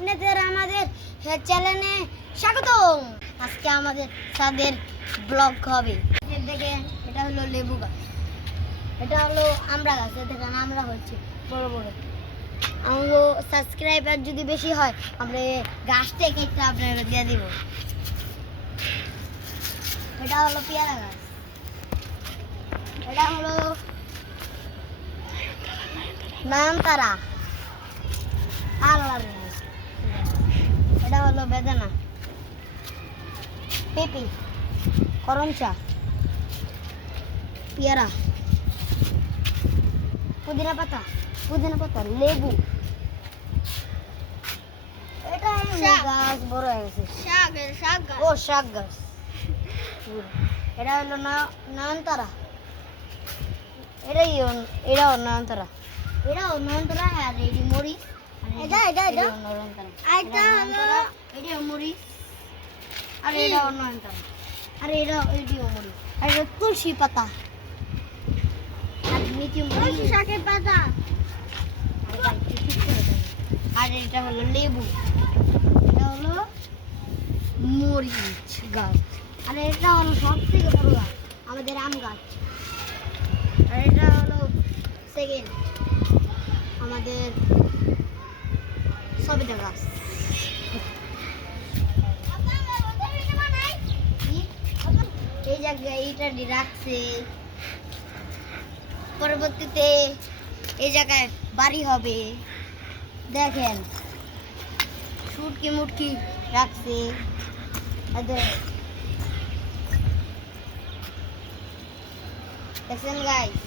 আপনাদের আমাদের চ্যানেলে স্বাগতম। আজকে আমাদের ছাদের ব্লগ হবে। দেখেন এটা হলো লেবু গাছ, এটা হলো আমড়া গাছ। দেখেন আমরা হচ্ছে বড় বড়। আমাকে সাবস্ক্রাইবার যদি বেশি হয় আমরা গাছটা কেটে আপনাদের দিয়ে দিব। এটা হলো পেয়ারা গাছ, এটা হলো নয়নতারা, আল্লাহর গাছ। এটা হলো বেদানা, পেঁপে, করমচা, পেয়ারা, পুদিনা পাতা, লেবু। এটা গাছ বড় হয়ে গেছে, ও শাক গাছ। এটা হলো নয়নতারা, এটাও নয়নতারা, আর এটি মরিচ। নয়নতারা, এটাও মরিচ, আর এটাও নয়নতারা, আর এটিও মরিচ। আর এটা তুলসী পাতা, আর মিঠি মরিচ, শাকের পাতা। আর এটা হলো লেবু, এটা হলো মরিচ গাছ। আর এটা হলো সব থেকে বড় গাছ আমাদের আম গাছ। আর এটা হলো সেকেন্ড আমাদের সবেদা গাছ। এই জায়গায় এইটা রাখছে, পরবর্তীতে এই জায়গায় বাড়ি হবে। দেখেন সুটকি মুটকি রাখছে। দেখছেন গাইস।